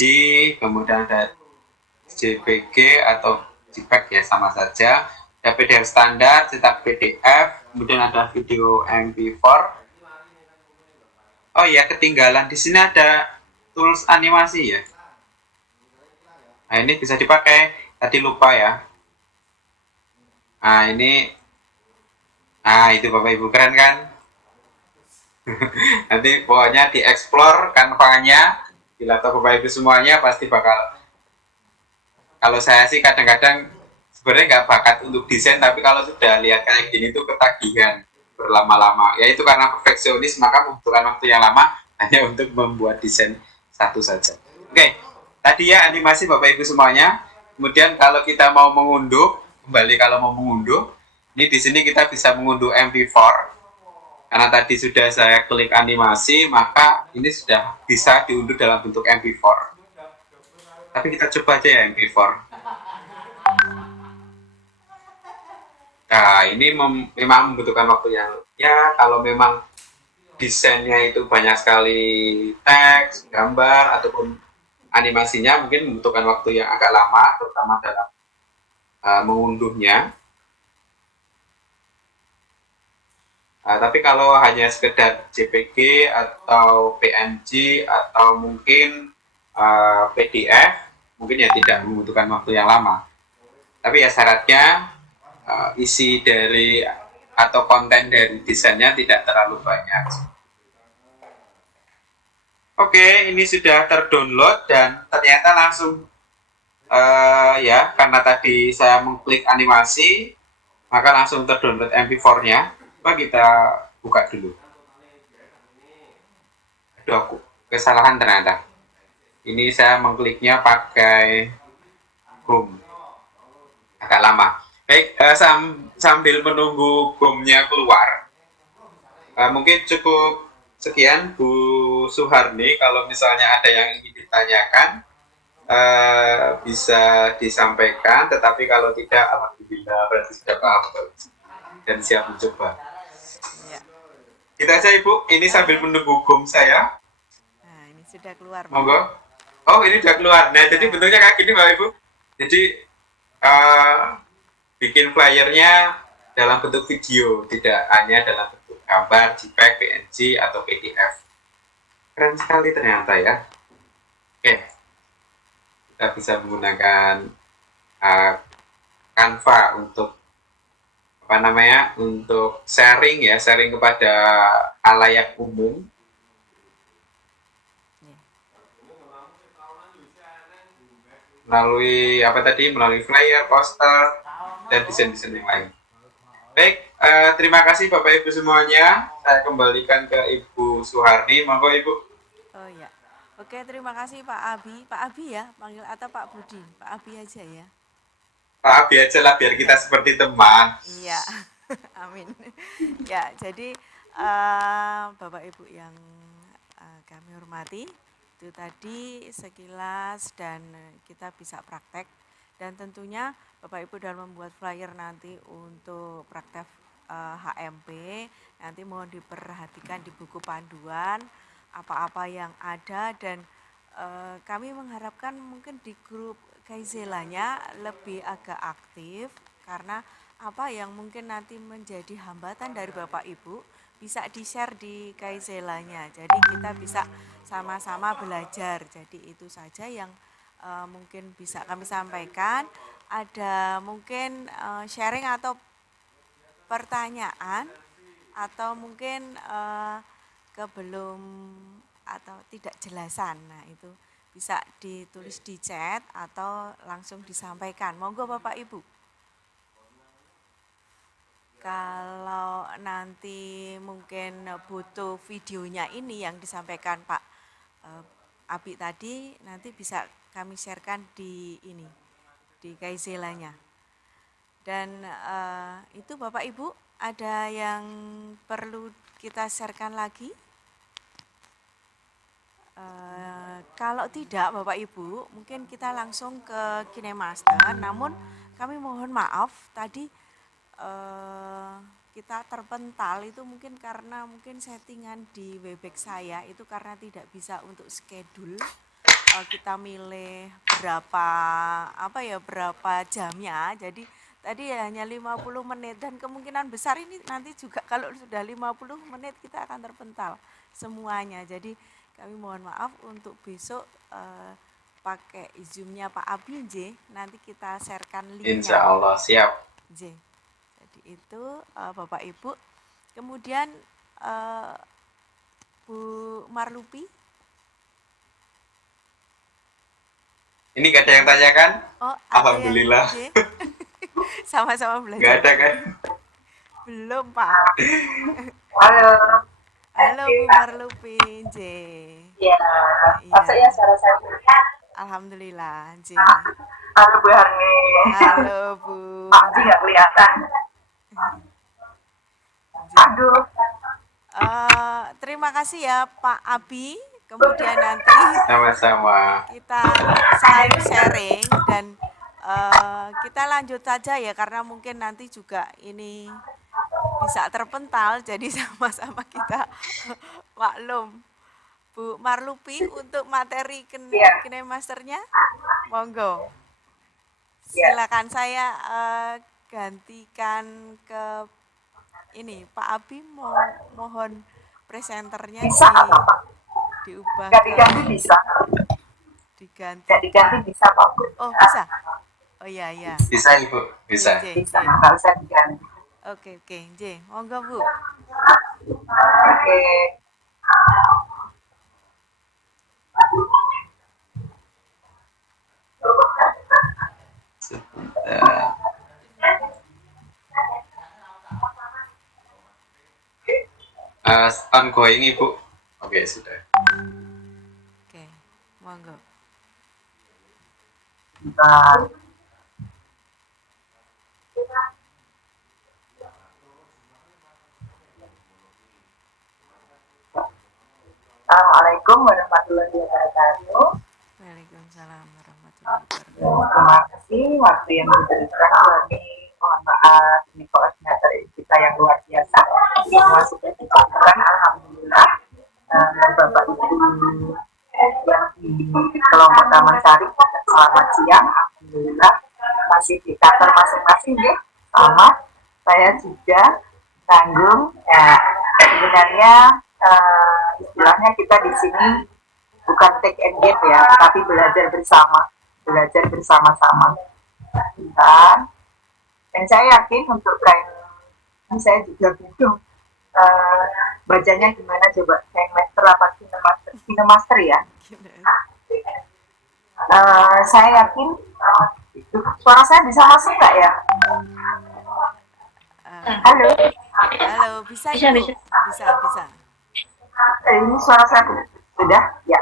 kemudian ada JPG atau JPEG ya, sama saja. Ada PDF standar, cetak PDF, kemudian ada video MP4. Oh iya, ketinggalan. Di sini ada tools animasi ya. Nah, ini bisa dipakai. Tadi lupa ya. Nah, ini. Nah, itu Bapak Ibu, keren kan? Nanti pokoknya dieksplor kanvanya di laptop Bapak Ibu semuanya pasti bakal. Kalau saya sih kadang-kadang sebenarnya nggak bakat untuk desain, tapi kalau sudah lihat kayak gini tuh ketagihan berlama-lama. Ya itu karena perfeksionis, maka membutuhkan waktu yang lama hanya untuk membuat desain satu saja. Oke, tadi ya animasi Bapak Ibu semuanya. Kemudian kalau kita mau mengunduh, kembali kalau mau mengunduh, ini di sini kita bisa mengunduh MP4. Karena tadi sudah saya klik animasi, maka ini sudah bisa diunduh dalam bentuk MP4. Tapi kita coba aja ya MP4. Nah, ini memang membutuhkan waktu yang, ya kalau memang desainnya itu banyak sekali teks, gambar, ataupun animasinya mungkin membutuhkan waktu yang agak lama, terutama dalam mengunduhnya. Tapi kalau hanya sekedar JPG atau PNG atau mungkin PDF, mungkin ya tidak membutuhkan waktu yang lama. Tapi ya syaratnya isi dari atau konten dari desainnya tidak terlalu banyak. Oke, ini sudah terdownload dan ternyata langsung ya karena tadi saya mengklik animasi maka langsung terdownload MP4-nya. Coba kita buka dulu. Aduh, aku kesalahan ternyata. Ini saya mengkliknya pakai Chrome. Agak lama. Baik, sambil menunggu Chrome-nya keluar, mungkin cukup sekian Bu Suharni. Kalau misalnya ada yang ingin ditanyakan, bisa disampaikan. Tetapi kalau tidak, alhamdulillah berarti sudah paham dan siap mencoba. Ya. Kita aja Ibu, ini sambil menunggu Chrome saya. Nah, ini sudah keluar, Pak. Monggo. Oh, ini sudah keluar. Nah, jadi bentuknya kayak gini, Bapak Ibu. Jadi bikin flyernya dalam bentuk video, tidak hanya dalam bentuk gambar, JPEG, PNG, atau PDF. Keren sekali ternyata ya. Oke, kita bisa menggunakan Canva untuk untuk sharing ya, sharing kepada khalayak umum. Melalui melalui flyer, poster, dan desain-desain yang lain. Baik, terima kasih Bapak Ibu semuanya. Saya kembalikan ke Ibu Suharni. Monggo Ibu. Oh ya. Oke, terima kasih Pak Abi. Pak Abi ya, panggil atau Pak Budi? Pak Abi aja ya. Pak Abi aja lah biar kita seperti teman. Iya. Amin. Ya, jadi Bapak Ibu yang kami hormati, itu tadi sekilas dan kita bisa praktek, dan tentunya Bapak Ibu dalam membuat flyer nanti untuk praktek HMP nanti mohon diperhatikan di buku panduan apa-apa yang ada, dan kami mengharapkan mungkin di grup Kaizelanya lebih agak aktif, karena apa yang mungkin nanti menjadi hambatan dari Bapak Ibu bisa di-share di Kaizelanya. Jadi kita bisa sama-sama belajar. Jadi itu saja yang mungkin bisa kami sampaikan. Ada mungkin sharing atau pertanyaan, atau mungkin kebelum atau tidak jelasan. Nah, itu bisa ditulis di chat atau langsung disampaikan. Monggo Bapak Ibu. Kalau nanti mungkin butuh videonya ini yang disampaikan Pak Abi tadi, nanti bisa kami sharekan di ini, di Kaizelanya. Dan itu Bapak Ibu, ada yang perlu kita sharekan lagi? Kalau tidak Bapak Ibu, mungkin kita langsung ke KineMaster. Namun kami mohon maaf tadi kita terpental itu mungkin karena mungkin settingan di Webex saya itu karena tidak bisa untuk schedule, kita milih berapa jamnya. Jadi tadi hanya 50 menit, dan kemungkinan besar ini nanti juga kalau sudah 50 menit kita akan terpental semuanya. Jadi kami mohon maaf, untuk besok pakai Zoom-nya Pak Abi J, nanti kita sharekan linknya. Insya Allah siap. J. Jadi itu Bapak Ibu. Kemudian Bu Marlupi? Ini gak ada yang tanyakan? Oh, Alhamdulillah. Sama-sama Gak belajar. ada kan? Belum, Pak. Halo. Halo Bu Marlupi, J. Ya, masuk ya suara saya. Alhamdulillah, J. Halo Bu Harni. Halo Bu. Pak Ji nggak kelihatan. Aduh. Terima kasih ya Pak Abi. Kemudian nanti Sama-sama. kita selalu sharing dan kita lanjut saja ya karena mungkin nanti juga ini bisa terpental jadi sama-sama kita maklum. Bu Marlupi untuk materi kinemasternya monggo. Silakan saya gantikan ke ini Pak Abi mohon presenternya Bisa nggak Pak? diubah Ganti-ganti bisa. Ganti-ganti bisa Pak. Oh bisa. Oh iya. Bisa Ibu, bisa. Bisa, nggak usah diganti. Oke, J. Monggo Bu. Oke. Ongoing Ibu. Oke, sudah. Oke, monggo. Bentar. Assalamualaikum warahmatullahi wabarakatuh. Waalaikumsalam warahmatullahi wabarakatuh. Terima kasih waktu yang diberikan bagi mohon maaf ini koordinator kita yang luar biasa. Semua sudah dilakukan, alhamdulillah. Bapak Ibu yang di kelompok Taman Sari, selamat siang. Alhamdulillah masih di kantor masing-masing ya. Selamat. Saya juga tanggung. Ya, sebenarnya istilahnya kita di sini bukan take and give ya, tapi belajar bersama-sama. Dan saya yakin untuk kain ini saya juga bingung bacanya gimana coba, kain master apa kinemaster ya. Saya yakin suara saya bisa masuk nggak ya? Halo, bisa. Bisa. Ini suara saya sudah ya.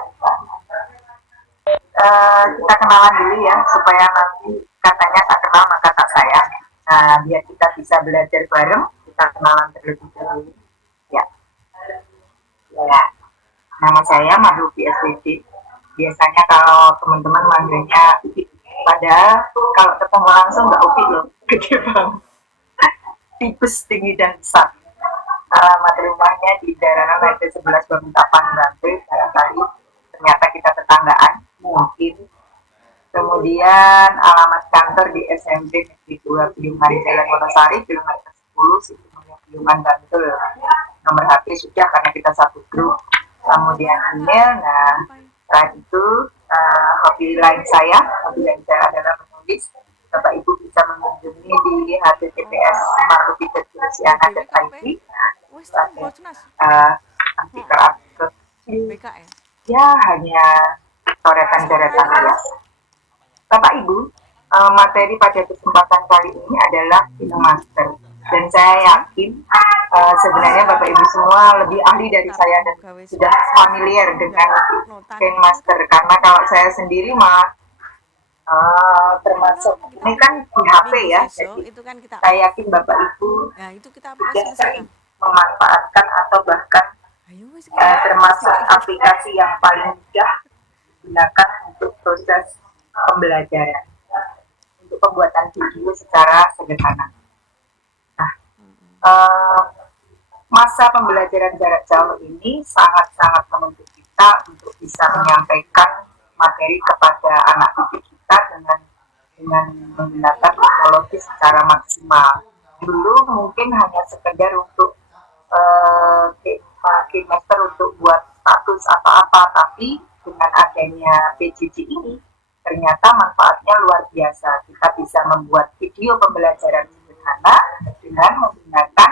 Kita kenalan dulu ya supaya nanti katanya tak kenal maka tak sayang. Nah, biar kita bisa belajar bareng, kita kenalan terlebih dahulu. Ya. Nama saya Marlupi SPC. Biasanya kalau teman-teman manggilnya Upi, padahal kalau ketemu langsung nggak Upi loh, gede banget. Tipis, tinggi dan besar. Alamat rumahnya di daerah RT 11 Balikpapan, Bantul. Barangkali ternyata kita tetanggaan, mungkin. Kemudian alamat kantor di SMP Negeri 2 Piungan Jalan Wonosari, kilometer 10, Situbondo Piungan, Bantul. Nomor HP sudah karena kita satu grup. Kemudian email, nah setelah itu hobi lain saya adalah menulis. Bapak Ibu bisa mengunjungi di https://marlupi.luciana.id artikel ya hanya coretan-coretan ya. Bapak Ibu, materi pada kesempatan kali ini adalah kinemaster dan saya yakin sebenarnya Bapak Ibu semua lebih ahli dari saya dan sudah familiar dengan kinemaster karena kalau saya sendiri malah termasuk ini kan di HP ya, jadi saya yakin Bapak Ibu sudah sering memanfaatkan atau bahkan termasuk aplikasi yang paling mudah digunakan untuk proses pembelajaran untuk pembuatan video secara sederhana. Nah, masa pembelajaran jarak jauh ini sangat-sangat menuntut kita untuk bisa menyampaikan materi kepada anak didik kita dengan menggunakan teknologi secara maksimal. Dulu mungkin hanya sekedar untuk master untuk buat status atau apa, tapi dengan adanya PJJ ini ternyata manfaatnya luar biasa. Kita bisa membuat video pembelajaran sederhana dengan menggunakan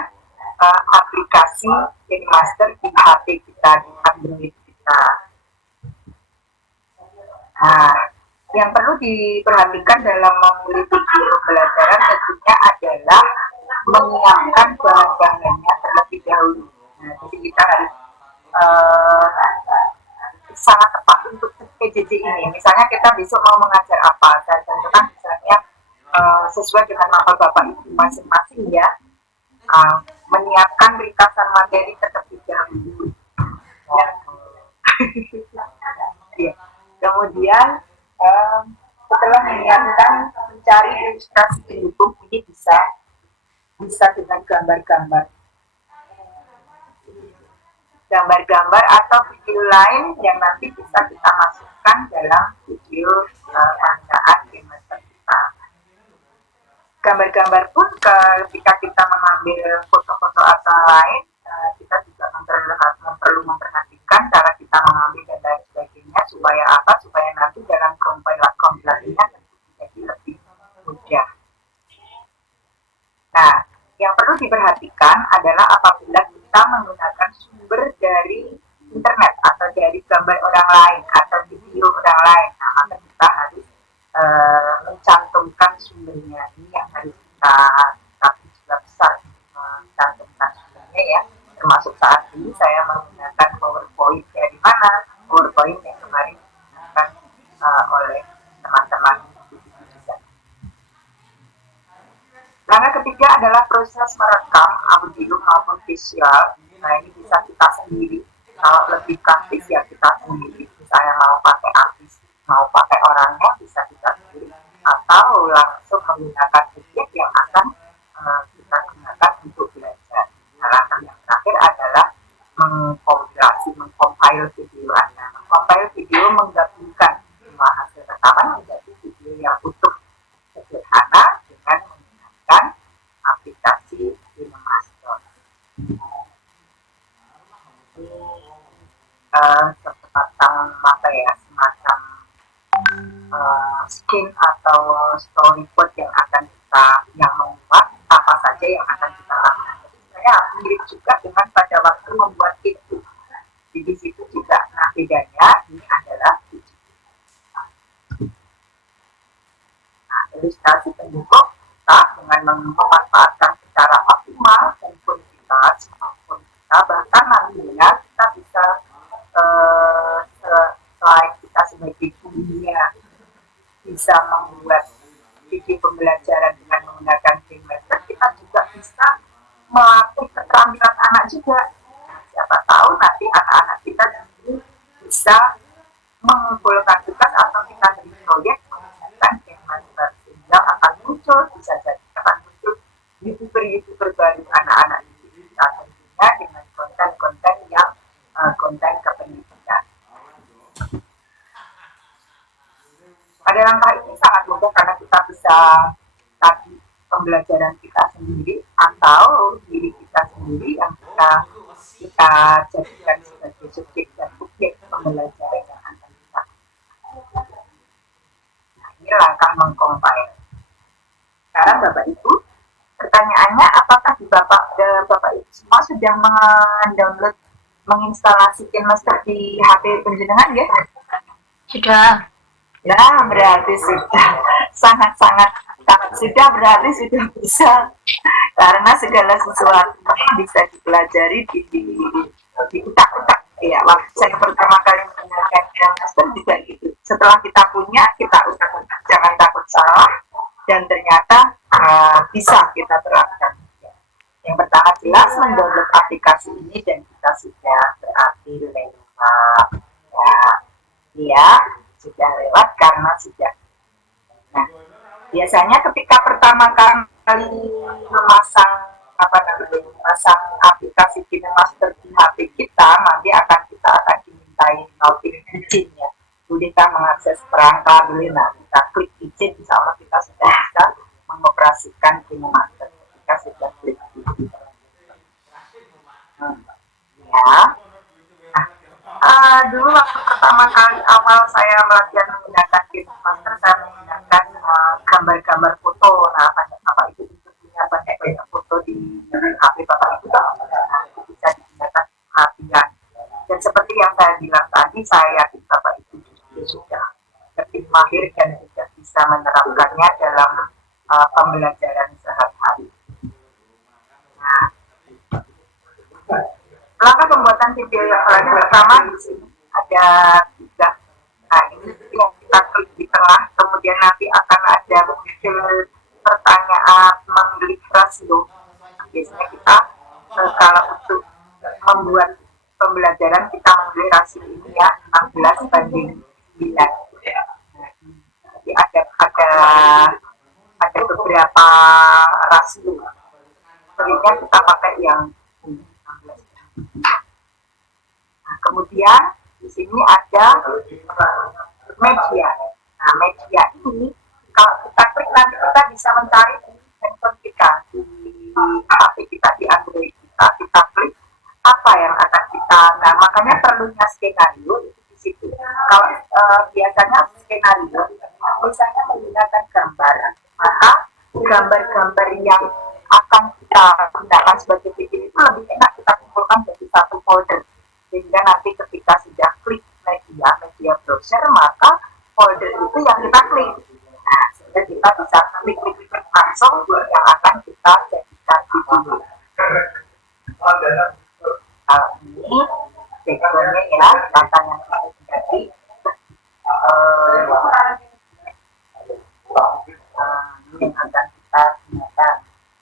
aplikasi KineMaster di HP kita, di Android kita. Nah, yang perlu diperhatikan dalam memilih video pembelajaran tentunya adalah menyiapkan bahan-bahannya terlebih dahulu. Nah, jadi kita harus sangat tepat untuk PJJ ini. Misalnya kita besok mau mengajar apa, saya contohkan misalnya sesuai dengan mapel Bapak Ibu masing-masing ya, menyiapkan ringkasan materi terlebih dahulu. Ya. Kemudian setelah menyiapkan, mencari ilustrasi pendukung, ini bisa dengan gambar-gambar atau video lain yang nanti bisa kita masukkan dalam video penggunaan semester kita. Gambar-gambar pun ketika kita mengambil foto-foto atau lain, kita juga perlu memperhatikan cara kita mengambil dan lain sebagainya supaya apa? Supaya nanti dalam kompilasinya jadi lebih mudah. Nah, yang perlu diperhatikan adalah apabila kita menggunakan sumber dari internet atau dari gambar orang lain atau video orang lain, nah, maka kita harus mencantumkan sumbernya. Ini yang harus kita juga besar mencantumkan sumbernya ya. Termasuk saat ini saya menggunakan PowerPoint dari mana? PowerPoint yang kemarin digunakan oleh teman-teman. Langkah ketiga adalah proses merekam audio maupun visual. Nah, ini bisa kita sendiri. Kalau lebih praktis ya kita sendiri. Misalnya mau pakai artis, mau pakai orangnya bisa kita sendiri. Atau langsung menggunakan objek yang akan kita gunakan untuk belajar. Nah, langkah yang terakhir adalah mengcompile video Anda. Mengcompile video menggabungkan semua hasil rekaman menjadi video yang utuh sederhana dengan menggunakan aplikasi KineMaster. Semacam skin atau storyboard yang membuat apa saja yang akan kita lakukan. Sebenarnya mirip juga dengan pada waktu membuat itu. Di situ juga, nah bedanya ini adalah ilustrasi pendukung kita dengan memanfaatkan secara optimal handphone kita, smartphone kita, bahkan nantinya kita bisa selain kita sebagai gurunya bisa membuat video pembelajaran dengan menggunakan KineMaster, kita juga bisa melatih keterampilan anak juga. Nah, siapa tahu nanti anak-anak kita nanti bisa mengumpulkan tugas atau kita beri proyek menggunakan KineMaster, sehingga akan muncul, bisa jadi akan muncul YouTuber baru anak-anak kita, tentunya dengan konten-konten yang konten kependidikan. Pada langkah ini sangat mudah karena kita bisa tadi pembelajaran kita sendiri atau diri kita sendiri yang kita jadikan sebagai subjek dan objek pembelajaran yang akan kita. Nah, ini langkah mengcompile. Sekarang Bapak Ibu, pertanyaannya apakah Bapak Ibu semua sudah mendownload, menginstalasi KineMaster di HP penjenengan ya? Sudah. Nah, berarti sudah sangat sudah, berarti sudah bisa, karena segala sesuatu bisa dipelajari di utak-utak ya. Waktu saya pertama kali menggunakan KineMaster juga gitu, setelah kita punya, kita utak-utak, jangan takut salah, dan ternyata bisa kita terapkan. Yang pertama jelas mendownload aplikasi ini dan kita sudah berarti lewat ya, sudah lewat karena sudah. Nah, biasanya ketika pertama kali memasang aplikasi KineMaster di HP kita, nanti kita akan dimintai login izin ya. Boleh kita mengakses perangkat, nah kita klik izin, insya Allah kita sudah bisa mengoperasikan KineMaster. Kita sudah klik izin. Dulu waktu pertama kali awal saya belajar menggunakan KineMaster, saya menggunakan gambar-gambar foto. Nah, Bapak Ibu punya banyak foto di HP Bapak Ibu, bisa digunakan perhatian. Dan seperti yang saya bilang tadi, saya yakin Bapak Ibu sudah lebih mahir dan sudah bisa menerapkannya dalam pembelajaran sehari-hari. Nah, langkah pembuatan video yang pertama di sini ada 3. Nah, ini yang kita klik di tengah, kemudian nanti akan ada muncul pertanyaan memilih rasio. Biasanya kita kalau untuk membuat pembelajaran kita memilih rasio ini ya 16:9. Jadi ada beberapa rasio. Sebenarnya kita pakai yang 16. Nah, kemudian di sini ada media. Nah, media ini kalau kita klik nanti kita bisa mencari handphone kita di HP kita, di Android kita klik apa yang akan kita. Nah, makanya perlunya skenario itu di situ. Kalau biasanya skenario misalnya menggunakan gambar, maka gambar-gambar yang akan kita gunakan sebagai video itu lebih enak kita kumpulkan jadi satu folder, sehingga nanti ketika sudah klik media browser, maka folder itu yang kita klik. Nah, sehingga kita bisa klik langsung yang akan kita jadikan video. Kalau ini backgroundnya ya, katanya jadi yang akan kita gunakan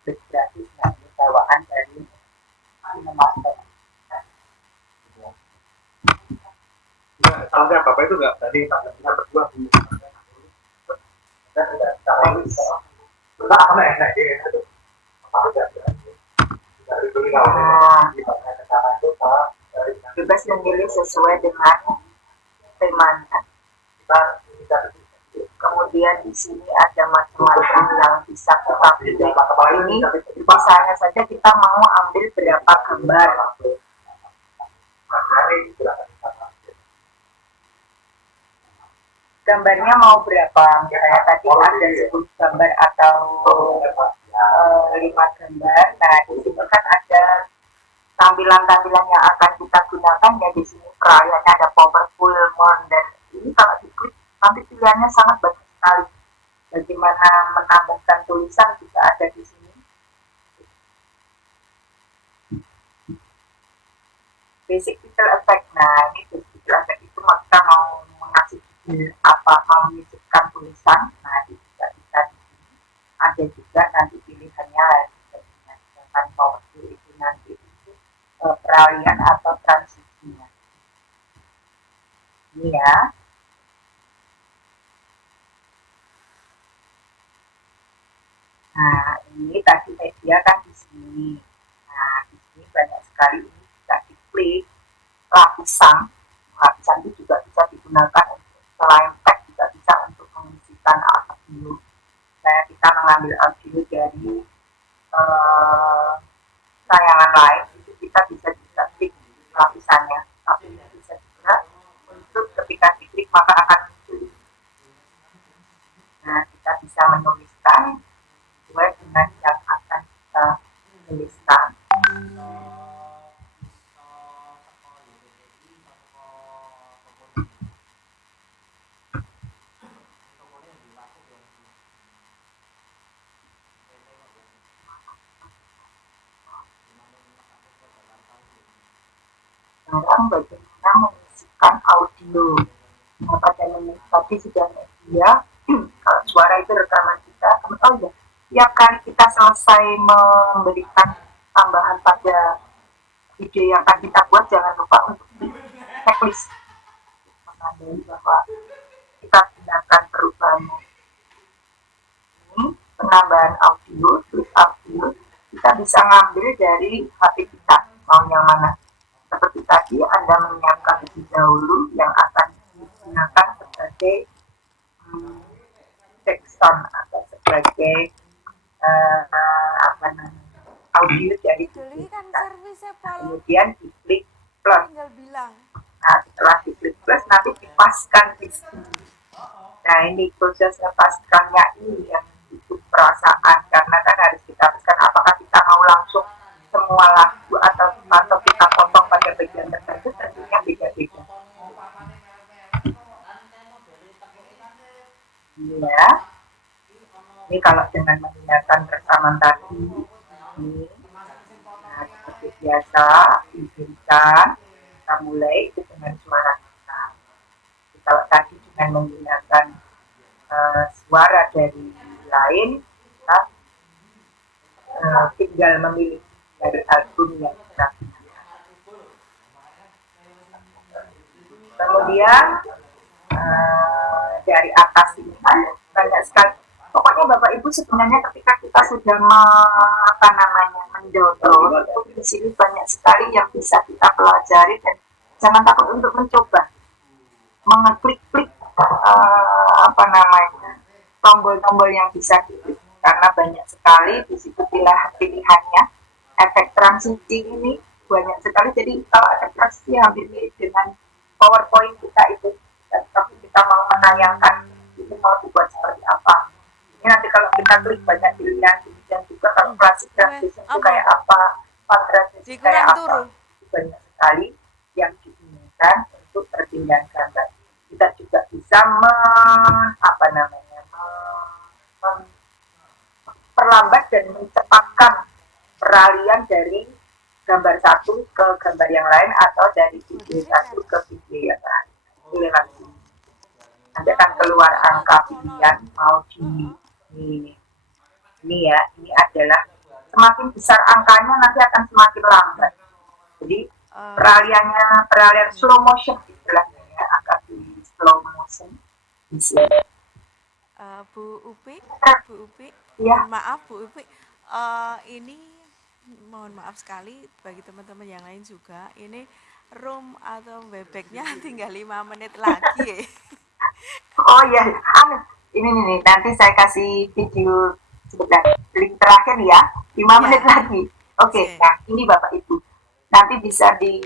berarti sebagai bawaan dari Cinemaster. Kalau Bapak itu nggak tadi kita berdua bebas memilih sesuai dengan temanya. Kemudian di sini ada macam-macam yang bisa kita pilih. Ini misalnya saja kita mau ambil berapa gambar. Gambarnya mau berapa? Misalnya tadi ada 10 gambar atau 5 gambar. Nah, di sini kan ada tampilan-tampilan yang akan kita gunakan ya. Di sini perayanya ada powerful, more, dan ini kalau diklik nanti pilihannya sangat banyak sekali. Bagaimana menambahkan tulisan juga ada di sini. Basic visual effect. Nah, ini basic visual effect itu kita mau mengasih apa, mau menyisipkan tulisan. Nah, juga bisa di sini. Ada juga nanti pilihannya lain. Sedangkan powerful itu nanti itu peralihan atau transisinya. Ini ya. Nah, ini tadi media kan di sini. Nah, di sini banyak sekali ini bisa diklik lapisan. Lapisan itu juga bisa digunakan untuk selain teks juga bisa untuk mengisikan audio. Nah, kita mengambil audio dari tayangan lain, itu kita bisa juga klik lapisannya. Tapi bisa juga untuk ketika diklik maka akan muncul. Nah, kita bisa menuliskan sesuai dengan yang akan kita tuliskan. Sekarang bagaimana mengisikan audio. Nah, pada menit tadi sudah media. Kalau suara itu rekaman kita, oh ya, tiap kali kita selesai memberikan tambahan pada video yang akan kita buat, jangan lupa untuk di checklist menandai bahwa kita gunakan perubahannya. Ini penambahan audio, klik audio, kita bisa ngambil dari HP kita, mau yang mana. Seperti tadi Anda menyiapkan lebih dahulu yang akan digunakan sebagai background atau sebagai audio dari Deli kan kita. servisnya Pal, Kemudian diklik plus. tinggal bilang. Nah, setelah diklik plus nanti dipaskan di sini. Nah, ini proses ngepaskannya ini yang butuh perasaan, karena kan harus kita paskan apakah kita mau langsung semua lagu atau kita potong pada bagian tertentu, tentunya beda-beda. ini. Nah, seperti biasa, diberikan, kita mulai itu dengan suara kita. Kalau tadi dengan menggunakan suara dari lain, kita tinggal memilih dari album yang kita gunakan. Kemudian dari atas ini banyak sekali. Pokoknya Bapak Ibu sebenarnya ketika kita sudah mendownload itu di sini banyak sekali yang bisa kita pelajari dan jangan takut untuk mencoba mengeklik-klik tombol-tombol yang bisa diklik karena banyak sekali di situ pilihannya. Efek transisi ini banyak sekali, jadi kalau efek transisi hampir mirip dengan PowerPoint kita itu, tapi kita mau menayangkan itu mau dibuat seperti apa. Ini nanti kalau kita klik banyak pilihan, dan juga kalau klasik transition itu kayak apa, font transition kayak apa, banyak sekali yang diinginkan untuk perpindahan gambar. Kita juga bisa memperlambat dan mencepatkan peralihan dari gambar satu ke gambar yang lain atau dari video satu ke video yang lain. Itu lewat sini. Nanti akan keluar angka pilihan mau ini ya, ini adalah semakin besar angkanya nanti akan semakin lambat. Jadi peralihan slow motion istilahnya ya, akan di slow motion di sini. Bu Upi, ya. maaf Bu Upi, ini mohon maaf sekali bagi teman-teman yang lain juga, ini room atau webback-nya tinggal 5 menit lagi. Oh ya, ini nih, nanti saya kasih video sebentar, link terakhir ya, 5 menit lagi. Oke. Nah ini Bapak Ibu, nanti bisa di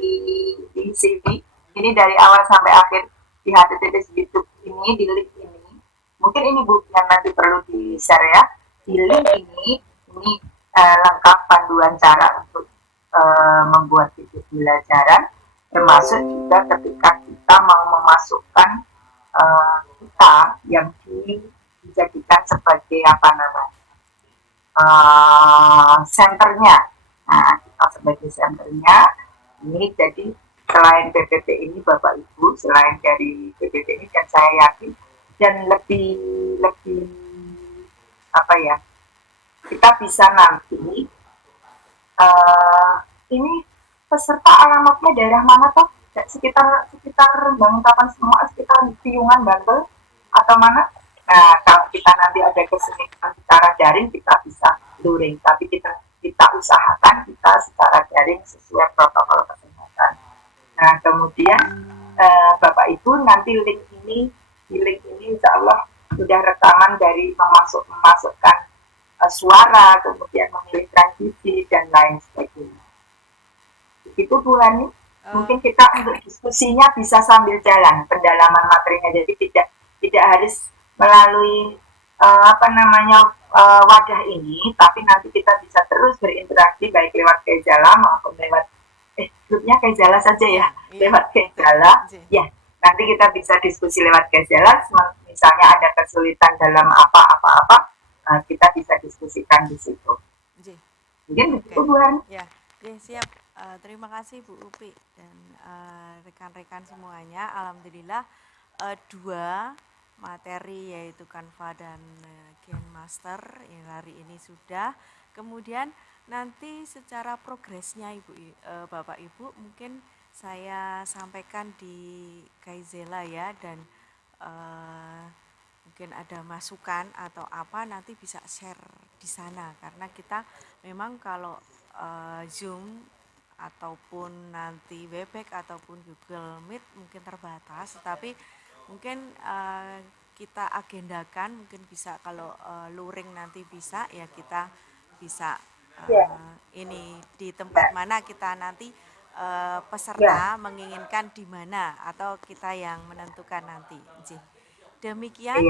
sini, ini dari awal sampai akhir di HTTP YouTube ini, di link ini. Mungkin ini Bu yang nanti perlu di-share ya. Di link ini lengkap panduan cara untuk membuat video pembelajaran, termasuk juga ketika kita mau memasukkan kita yang dijadikan sebagai senternya. Nah, kita sebagai senternya ini, jadi selain PPT ini Bapak Ibu, selain dari PPT ini, dan saya yakin dan lebih kita bisa nanti ini peserta alamatnya daerah mana toh? Sekitar Balikpapan semua, sekitar Piungan, Bantul atau mana? Nah, kalau kita nanti ada kesempatan secara daring kita bisa luring, tapi kita usahakan kita secara daring sesuai protokol kesehatan. Nah, kemudian Bapak Ibu nanti di link ini insya Allah sudah rekaman dari memasukkan suara, kemudian memilih transisi dan lain sebagainya. Begitu Bu Hani. Mungkin kita untuk diskusinya bisa sambil jalan pendalaman materinya, jadi tidak harus melalui wadah ini, tapi nanti kita bisa terus berinteraksi baik lewat Kaizala maupun lewat grupnya Kaizala saja ya, lewat Kaizala ya. Nanti kita bisa diskusi lewat Kaizala, misalnya ada kesulitan dalam apa-apa, kita bisa diskusikan di situ. Mungkin begitu Bu Hani. Ya, siap. Terima kasih Bu Upi dan rekan-rekan semuanya. Alhamdulillah 2 materi yaitu Canva dan GenMaster yang hari ini sudah. Kemudian nanti secara progresnya Bapak Ibu mungkin saya sampaikan di Kaizala ya, dan mungkin ada masukan atau apa nanti bisa share di sana, karena kita memang kalau Zoom ataupun nanti Webex ataupun Google Meet mungkin terbatas, tapi mungkin kita agendakan, mungkin bisa kalau luring nanti bisa ya, kita bisa ini di tempat mana kita nanti peserta menginginkan di mana, atau kita yang menentukan nanti. Demikian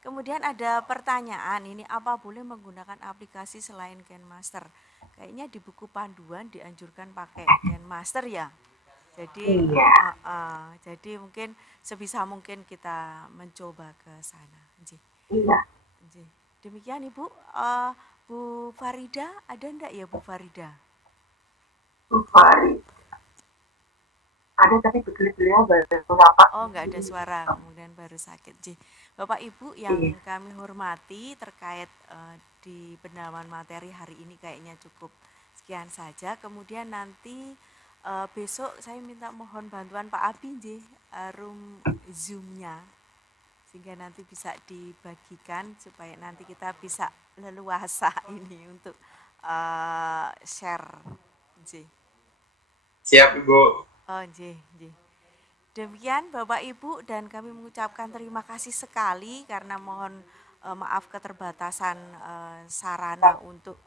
Kemudian ada pertanyaan ini, apa boleh menggunakan aplikasi selain GenMaster? Kayaknya di buku panduan dianjurkan pakai GenMaster ya. Jadi jadi mungkin sebisa mungkin kita mencoba ke sana. Demikian Ibu. Bu Farida, ada enggak ya Bu Farida? Bu Fari. Ada tapi beliau baru rapat. Oh, enggak ada suara, kemudian baru sakit. Bapak Ibu yang Iya. kami hormati terkait di pendalaman materi hari ini kayaknya cukup sekian saja. Kemudian nanti besok saya minta mohon bantuan Pak Abi room Zoom-nya sehingga nanti bisa dibagikan supaya nanti kita bisa leluasa ini untuk share. Siap Ibu. Oh, demikian Bapak Ibu, dan kami mengucapkan terima kasih sekali karena mohon maaf keterbatasan sarana untuk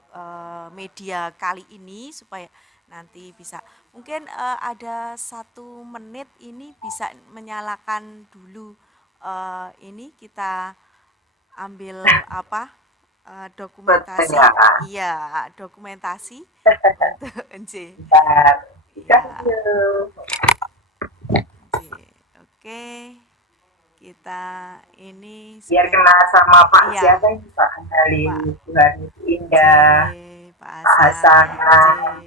media kali ini supaya nanti bisa mungkin ada 1 menit ini bisa menyalakan dulu ini kita ambil dokumentasi. Pertanyaan. Iya, dokumentasi untuk Bentar. Ya. Oke, kita ini Biar kena sama Pak Iya. siapa yang Pak Andali, Pak Tuhan Indah, Pak Pak Hasan, Hasan,